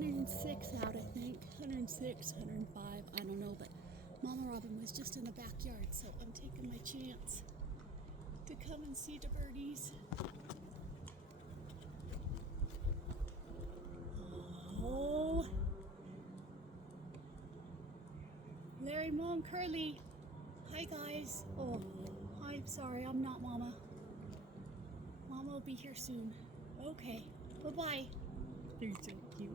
106 out, I think. 106, 105, I don't know, but Mama Robin was just in the backyard, so I'm taking my chance to come and see the birdies. Oh, Larry, Mom, Curly. Hi, guys. Oh, I'm sorry, I'm not Mama. Mama will be here soon. Okay, bye-bye. They're so cute.